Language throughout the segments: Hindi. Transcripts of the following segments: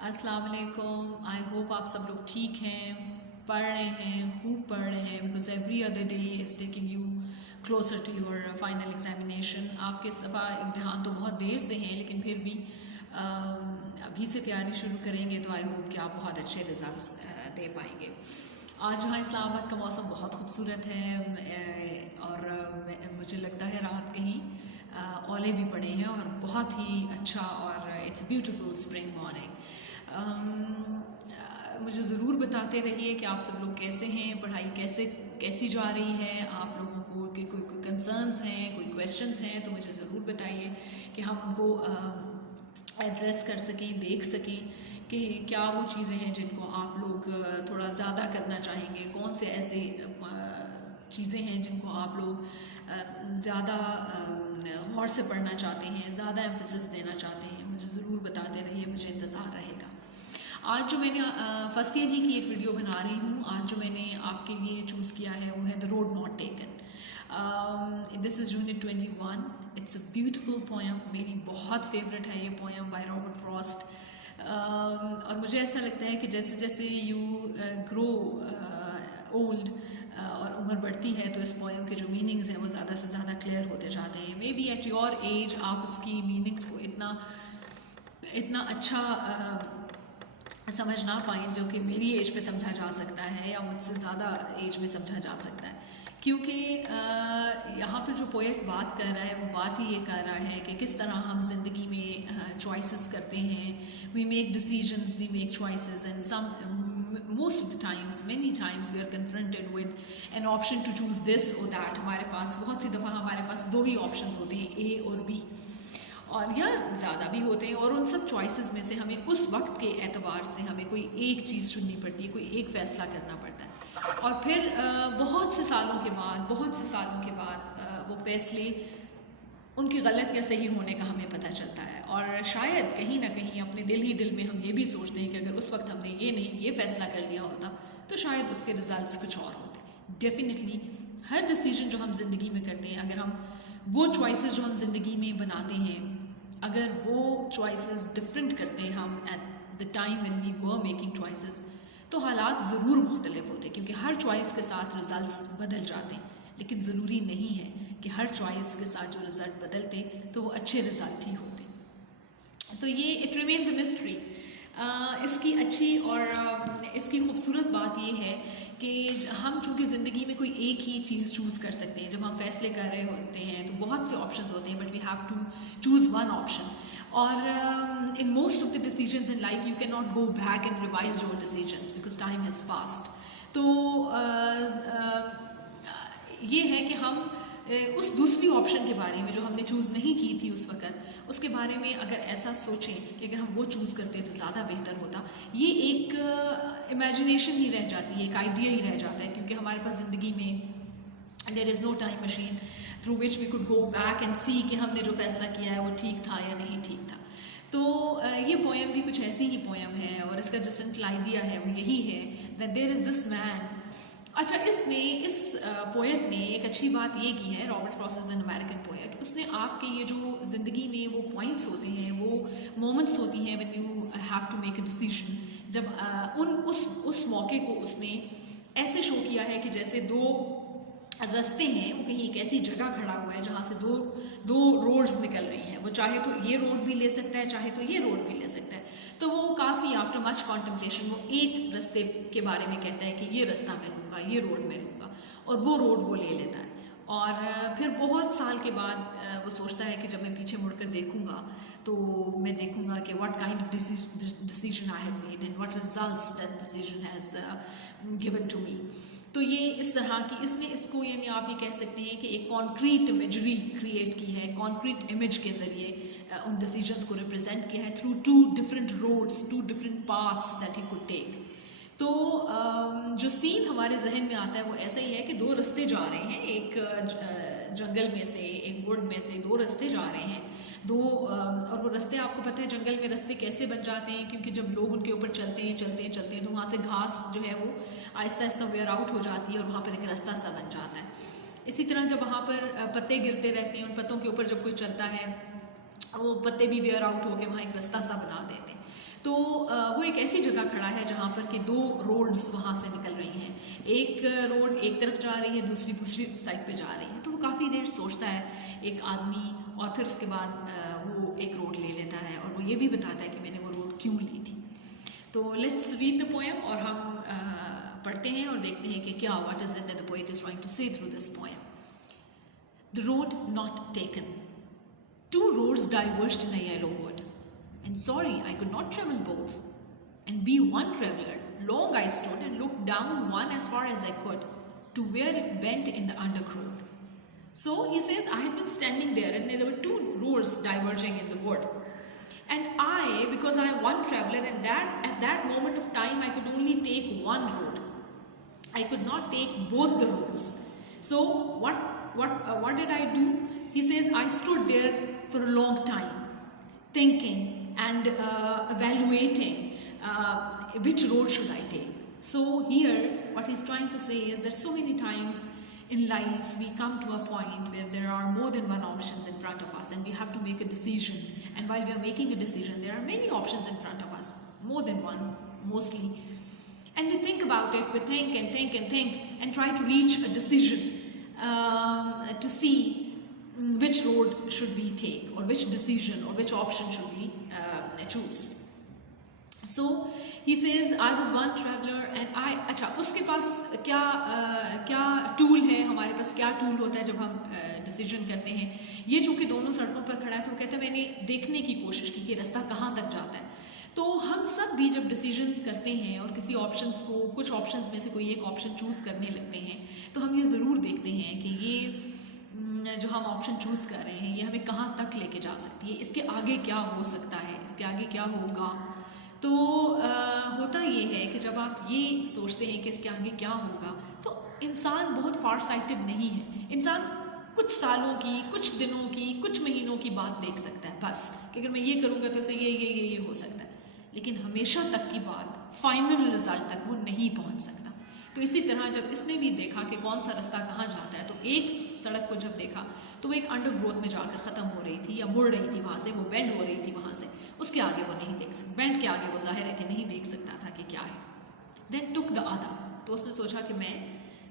अस्सलाम वालेकुम। आई होप आप सब लोग ठीक हैं, पढ़ रहे हैं, खूब पढ़ रहे हैं, because every other day is taking you closer to your final examination. आपके इस दफ़ा इम्तिहान तो बहुत देर से हैं, लेकिन फिर भी अभी से तैयारी शुरू करेंगे तो आई होप कि आप बहुत अच्छे रिजल्ट्स दे पाएंगे। आज यहाँ इस्लामाबाद का मौसम बहुत खूबसूरत है और मुझे लगता है रात कहीं ओले भी पड़े हैं और बहुत ही अच्छा, और इट्स ब्यूटीफुल स्प्रिंग मॉर्निंग। मुझे ज़रूर बताते रहिए कि आप सब लोग कैसे हैं, पढ़ाई कैसी जा रही है, आप लोगों को कि कोई कंसर्न्स हैं, कोई क्वेश्चंस हैं तो मुझे ज़रूर बताइए कि हम उनको एड्रेस कर सकें, देख सकें कि क्या वो चीज़ें हैं जिनको आप लोग थोड़ा ज़्यादा करना चाहेंगे, कौन से ऐसे चीज़ें हैं जिनको आप लोग ज़्यादा गौर से पढ़ना चाहते हैं, ज़्यादा एम्फेसिस देना चाहते हैं। मुझे ज़रूर बताते रहिए, मुझे इंतज़ार रहेगा। आज जो मैंने फर्स्ट ईयर ही की एक वीडियो बना रही हूँ। आज जो मैंने आपके लिए चूज़ किया है वो है the road not taken. This is unit 21। It's a beautiful poem, मेरी बहुत फेवरेट है ये पोएम बाय रॉबर्ट फ्रॉस्ट। और मुझे ऐसा लगता है कि जैसे जैसे यू ग्रो ओल्ड और उम्र बढ़ती है तो इस पोएम के जो मीनिंग्स हैं वो ज़्यादा से ज़्यादा क्लियर होते जाते हैं। May be at your age आप उसकी मीनिंग्स को इतना अच्छा समझ ना पाएँ जो कि मेरी एज पे समझा जा सकता है या मुझसे ज़्यादा एज में समझा जा सकता है, क्योंकि यहाँ पर जो पोएट बात कर रहा है वो बात ही ये कर रहा है कि किस तरह हम ज़िंदगी में चॉइसेस करते हैं। We make decisions, we make choices and most of the times, many times we are confronted with an option to choose this or that। हमारे पास बहुत सी दफ़ा हमारे पास दो ही ऑप्शंस होते हैं, ए और बी, और या ज़्यादा भी होते हैं, और उन सब चॉइसेस में से हमें उस वक्त के एतबार से हमें कोई एक चीज़ चुननी पड़ती है, कोई एक फ़ैसला करना पड़ता है, और फिर बहुत से सालों के बाद वो फ़ैसले उनके गलत या सही होने का हमें पता चलता है। और शायद कहीं ना कहीं अपने दिल ही दिल में हम ये भी सोचते हैं कि अगर उस वक्त हमने ये फ़ैसला कर लिया होता तो शायद उसके रिजल्ट्स कुछ और होते। डेफिनेटली हर डिसीजन जो हम ज़िंदगी में करते हैं, अगर हम वो चॉइसेस जो हम ज़िंदगी में बनाते हैं, अगर वो चॉइसेस डिफरेंट करते हैं हम at the time when we were making choices, तो हालात ज़रूर मुख्तलिफ होते, क्योंकि हर चॉइस के साथ रिजल्ट्स बदल जाते हैं। लेकिन ज़रूरी नहीं है कि हर चॉइस के साथ जो रिज़ल्ट बदलते तो वो अच्छे रिज़ल्ट ही होते। तो ये इट रिमेन्स अ मिस्ट्री। इसकी अच्छी और इसकी खूबसूरत बात ये है कि हम चूँकि ज़िंदगी में कोई एक ही चीज़ चूज़ कर सकते हैं। जब हम फैसले कर रहे होते हैं तो बहुत से ऑप्शंस होते हैं, but we have to choose one option. और in most of the decisions in life you can not go back and revise your decisions because time has passed. तो ये है कि हम उस दूसरी ऑप्शन के बारे में जो हमने चूज़ नहीं की थी उस वक़्त, उसके बारे में अगर ऐसा सोचें कि अगर हम वो चूज़ करते तो ज़्यादा बेहतर होता। ये एक इमेजिनेशन ही रह जाती है, एक आइडिया ही रह जाता है, क्योंकि हमारे पास ज़िंदगी में there is no time machine through which we could go back and see कि हमने जो फ़ैसला किया है वो ठीक था या नहीं ठीक था। तो ये पोएम भी कुछ ऐसी ही पोएम है, और इसका जो सेंट्रल आइडिया है वो यही है that there is this man. अच्छा, इस पोएट ने एक अच्छी बात ये की है, Robert Frost is an American poet. उसने आपके ये जो ज़िंदगी में वो पॉइंट्स होते हैं, वो मोमेंट्स होती हैं when you have to make a decision, जब उस मौके को उसने ऐसे शो किया है कि जैसे दो रास्ते हैं, वो कहीं एक ऐसी जगह खड़ा हुआ है जहाँ से दो रोड्स निकल रही हैं। वो चाहे तो ये रोड भी ले सकता है, चाहे तो ये रोड भी ले सकता है। तो वो काफ़ी आफ्टर मच कॉन्टम्पलेशन वो एक रास्ते के बारे में कहता है कि ये रास्ता मैं लूँगा, ये रोड मैं लूँगा, और वो रोड वो ले लेता है। और फिर बहुत साल के बाद वो सोचता है कि जब मैं पीछे मुड़कर देखूँगा तो मैं देखूँगा कि what kind of decision I have made and what results that decision has given to me. तो ये इस तरह की इसने इसको, यानी आप ये कह सकते हैं कि एक कॉन्क्रीट इमेजरी क्रिएट की है, कॉन्क्रीट इमेज के ज़रिए उन डिसीजंस को रिप्रेजेंट किया है through two different roads, two different paths that he could take. तो जो सीन हमारे जहन में आता है वो ऐसा ही है कि दो रास्ते जा रहे हैं, एक जंगल में से, एक वुड में से दो रास्ते जा रहे हैं, और वो रास्ते, आपको पता है जंगल में रास्ते कैसे बन जाते हैं, क्योंकि जब लोग उनके ऊपर चलते हैं तो वहाँ से घास जो है वो आहिस्ता आहिस्ता वेयर आउट हो जाती है और वहाँ पर एक रास्ता सा बन जाता है। इसी तरह जब वहाँ पर पत्ते गिरते रहते हैं, उन पत्तों के ऊपर जब कोई चलता है वो पत्ते भी वेयर आउट होकर वहाँ एक रास्ता सा बना देते हैं। तो वो एक ऐसी जगह खड़ा है जहाँ पर कि दो रोड्स वहाँ से निकल रही हैं, एक रोड एक तरफ जा रही है, दूसरी साइड पे जा रही है। तो वो काफ़ी देर सोचता है एक आदमी, और फिर उसके बाद वो एक रोड ले लेता है और वो ये भी बताता है कि मैंने वो रोड क्यों ली थी। तो लेट्स रीड द पोएम, और हम पढ़ते हैं और देखते हैं कि क्या what is it that the poet is trying to say through this poem. The road not taken, two roads diverged in a yellow wood, and sorry I could not travel both, and be one traveller. Long I stood and looked down one as far as I could, to where it bent in the undergrowth. So he says, I had been standing there, and there were two roads diverging in the wood. And I, because I am one traveller, and that at that moment of time I could only take one road. I could not take both the roads. So what did I do? He says, I stood there for a long time, thinking and evaluating which road should I take. So here what he's trying to say is that so many times in life we come to a point where there are more than one options in front of us, and we have to make a decision. And while we are making a decision, there are many options in front of us, more than one mostly, and we think about it, we think and think and think and try to reach a decision to see which road should we take, or which decision or which option should we choose. So he says, I was one traveler and I, अच्छा उसके पास क्या टूल है, हमारे पास क्या टूल होता है जब हम डिसीजन करते हैं। ये चूँकि दोनों सड़कों पर खड़ा है तो वो कहता है मैंने देखने की कोशिश की कि रास्ता कहाँ तक जाता है। तो हम सब भी जब डिसीजंस करते हैं और किसी ऑप्शंस को, कुछ ऑप्शंस में से कोई एक ऑप्शन चूज़ करने लगते हैं, तो हम ये ज़रूर देखते हैं कि ये जो हम ऑप्शन चूज़ कर रहे हैं ये हमें कहाँ तक लेके जा सकती है, इसके आगे क्या हो सकता है, इसके आगे क्या होगा। तो होता ये है कि जब आप ये सोचते हैं कि इसके आगे क्या होगा, तो इंसान बहुत फार साइटेड नहीं है। इंसान कुछ सालों की, कुछ दिनों की, कुछ महीनों की बात देख सकता है बस, कि अगर मैं ये करूँगा तो इसे ये हो सकता है, लेकिन हमेशा तक की बात, फाइनल रिजल्ट तक वो नहीं पहुँच सकता। तो इसी तरह जब इसने भी देखा कि कौन सा रास्ता कहाँ जाता है, तो एक सड़क को जब देखा तो वो एक अंडरग्रोथ में जाकर ख़त्म हो रही थी या मुड़ रही थी, वहाँ से वो बेंड हो रही थी, वहाँ से उसके आगे वो नहीं देख सकता, बेंड के आगे वो जाहिर है कि नहीं देख सकता था कि क्या है। देन टुक द अदर, तो उसने सोचा कि मैं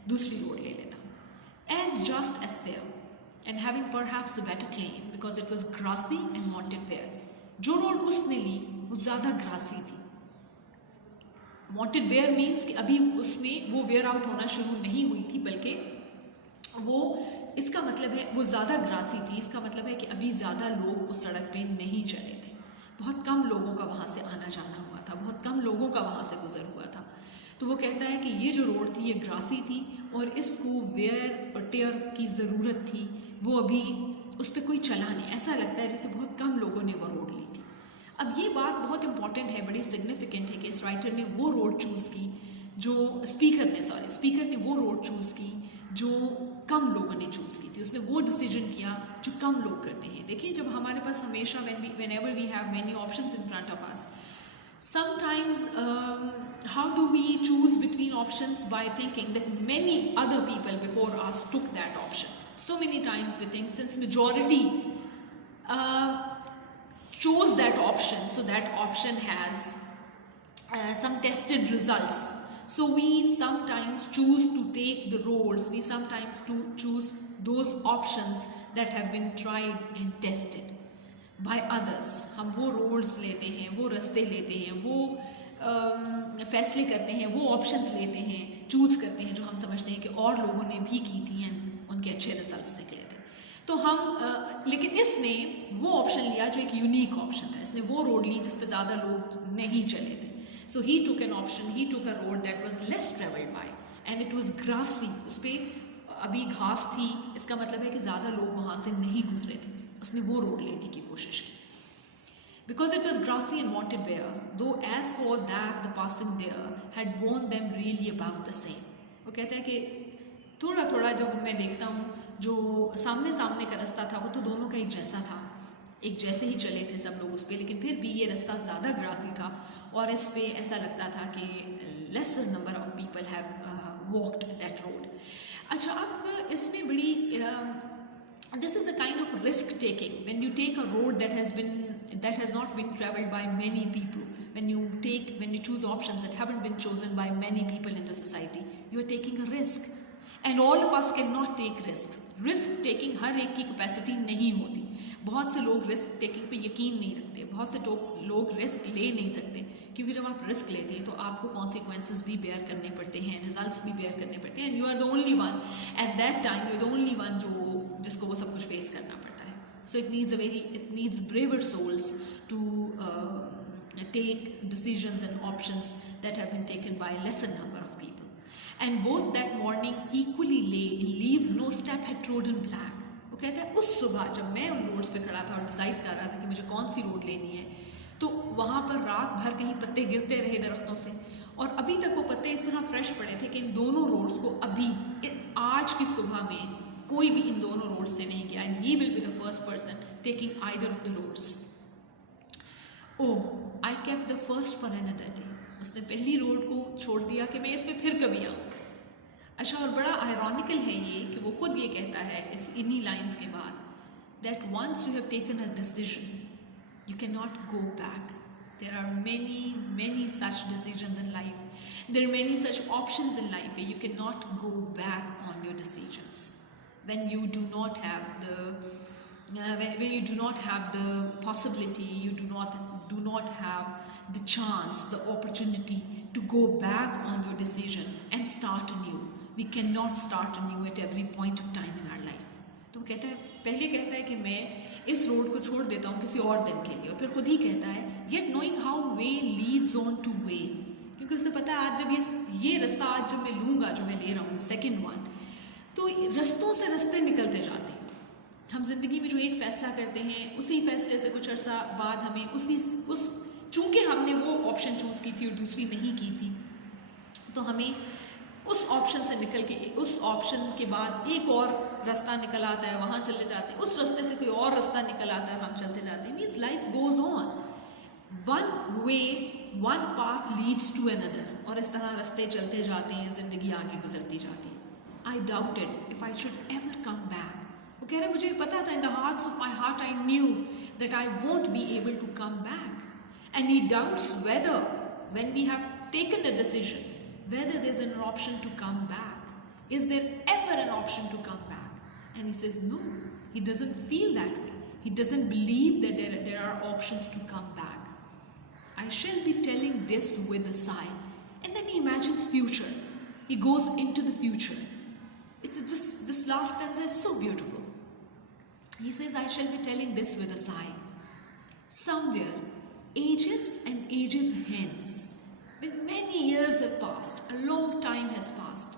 दूसरी रोड ले लेता हूँ। As just as fair and having perhaps the better claim because it was grassy and wanted wear. जो रोड उसने ली वो ज़्यादा ग्रासी थी। वांटेड वेयर मीन्स कि अभी उसमें वो वेयर आउट होना शुरू नहीं हुई थी, बल्कि वो, इसका मतलब है वो ज़्यादा ग्रासी थी, इसका मतलब है कि अभी ज़्यादा लोग उस सड़क पे नहीं चले थे, बहुत कम लोगों का वहाँ से आना जाना हुआ था, बहुत कम लोगों का वहाँ से गुजर हुआ था। तो वो कहता है कि ये जो रोड थी ये ग्रासी थी और इसको वेयर और टेयर की ज़रूरत थी, वो अभी उस पर कोई चला नहीं, ऐसा लगता है जैसे बहुत कम लोगों ने वो रोड ली थी। अब ये बात बहुत इंपॉर्टेंट है, बड़ी सिग्निफिकेंट है कि इस राइटर ने वो रोड चूज़ की जो स्पीकर ने वो रोड चूज़ की जो कम लोगों ने चूज़ की थी। उसने वो डिसीजन किया जो कम लोग करते हैं। देखिए, जब हमारे पास हमेशा whenever we have many options in front of us, sometimes how do we choose between options? By thinking that many other people before us took that option. So many times we think since majority chose that option, so that option has some tested results. So we sometimes choose to take the roads, we sometimes choose those options that have been tried and tested by others. हम वो roads लेते हैं, वो रास्ते लेते हैं, वो फैसले करते हैं, वो options लेते हैं, choose करते हैं जो हम समझते हैं कि और लोगों ने भी की थी and उनके अच्छे results निकले थे। तो हम लेकिन इसने वो ऑप्शन लिया जो एक यूनिक ऑप्शन था, इसने वो रोड ली जिस पे ज़्यादा लोग नहीं चले थे। So he took an option, he took a road that was less travelled by and it was grassy. उस पर अभी घास थी, इसका मतलब है कि ज़्यादा लोग वहाँ से नहीं गुजरे थे, उसने वो रोड लेने की कोशिश की। Because it was grassy and wanted bare, though as for that the passing there had borne them really about the same. वो कहता है कि थोड़ा थोड़ा जब मैं देखता हूँ जो सामने का रास्ता था वो तो दोनों का एक जैसा था, एक जैसे ही चले थे सब लोग उस पर, लेकिन फिर भी ये रास्ता ज़्यादा ग्रासी था और इस पे ऐसा लगता था कि laser number of people have walked that road. अच्छा, अब इसमें बड़ी this is a kind of risk taking when you take a road that has not been traveled by many people, when when you choose options that haven't been chosen by many people in the society, you are taking a risk. And all of us cannot take risks. Risk taking हर एक की capacity नहीं होती. बहुत से लोग risk taking पे यकीन नहीं रखते, बहुत से लोग risk ले नहीं सकते, क्योंकि जब आप risk लेते हैं तो आपको consequences भी bear करने पड़ते हैं, results भी bear करने पड़ते हैं, and you are the only one at that time, you are the only one जिसको वो सब कुछ face करना पड़ता है. So it needs braver souls to take decisions and options that have been taken by a lesser number of people. And both that morning equally lay in leaves no step had trodden black. वो कहता है उस सुबह जब मैं उन रोड्स पे खड़ा था और डिसाइड कर रहा था कि मुझे कौन सी रोड लेनी है, तो वहाँ पर रात भर कहीं पत्ते गिरते रहे दरख्तों से, और अभी तक वो पत्ते इस तरह फ्रेश पड़े थे कि इन दोनों रोड्स को अभी आज की सुबह में कोई भी इन दोनों रोड्स से नहीं गया. And he will be the first person taking either of the roads. Oh I kept the first for another day. उसने पहली रोड को छोड़ दिया कि मैं इस पे फिर कभी आऊँ. अच्छा, और बड़ा आयरॉनिकल है ये कि वो खुद ये कहता है इन्हीं लाइंस के बाद, that once you have taken a decision you can not go back. There are many such decisions in life. There are many such options in life where you cannot go back on your decisions when you do not have when you do not have the possibility, you do not have the chance, the opportunity to go back on your decision and start anew. We cannot start anew at every point of time in our life. तो पहले कहता है कि मैं इस रोड को छोड़ देता हूँ किसी और दिन के लिए, और फिर खुद ही कहता है yet knowing how way leads on to way, क्योंकि उसे पता है आज जब ये रास्ता आज जब मैं लूँगा, जो मैं ले रहा हूँ सेकेंड वन, तो रस्तों से रास्ते निकलते जाते हैं. हम जिंदगी में जो एक फैसला करते हैं उसी फैसले से कुछ अर्सा बाद हमें चूँकि हमने वो ऑप्शन चूज़ की थी और दूसरी नहीं की थी, तो हमें उस ऑप्शन से निकल के उस ऑप्शन के बाद एक और रास्ता निकल आता है, वहाँ चले जाते हैं, उस रास्ते से कोई और रास्ता निकल आता है और हम चलते जाते हैं. Means life goes on, one way one path leads to another, और इस तरह रास्ते चलते जाते हैं, ज़िंदगी आगे गुजरती जाती है. I doubted if I should ever come back. वो कह रहे मुझे पता था, in the hearts of my heart I knew that I won't be able to come back. And he doubts whether, when we have taken a decision, whether there's an option to come back. Is there ever an option to come back? And he says no, he doesn't feel that way. He doesn't believe that there are options to come back. I shall be telling this with a sigh. And then he imagines future. He goes into the future. This last stanza is so beautiful. He says, I shall be telling this with a sigh. Somewhere, ages and ages hence, when many years have passed, a long time has passed,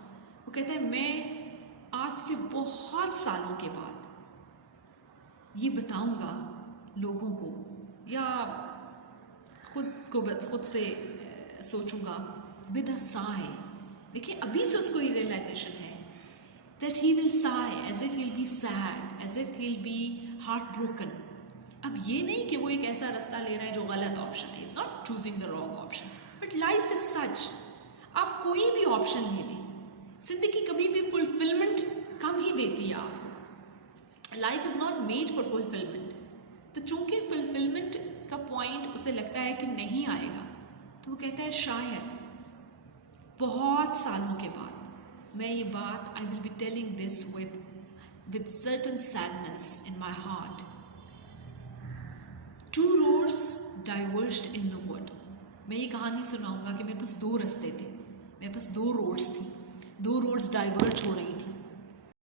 वो कहता है मैं आज से बहुत सालों के बाद ये बताऊंगा लोगों को, या खुद से सोचूंगा with a sigh. देखिए अभी से उसको ये realization है that he will sigh as if he'll be sad, as if he'll be heartbroken. अब ये नहीं कि वो एक ऐसा रास्ता ले रहा है जो गलत ऑप्शन है, is not choosing the wrong option, but life is such, आप कोई भी ऑप्शन ले लें, जिंदगी कभी भी फुलफिलमेंट कम ही देती है आपको. Life is not made for fulfilment. तो चूंकि फुलफिलमेंट का पॉइंट उसे लगता है कि नहीं आएगा, तो वो कहता है शायद बहुत सालों के बाद मैं ये बात, I will be telling this with certain sadness in my heart. Two roads diverged in the wood. मैं ये कहानी सुनाऊंगा कि मेरे पास दो रास्ते थे, मेरे पास दो रोड्स थी, दो रोड्स डाइवर्ज हो रही थी.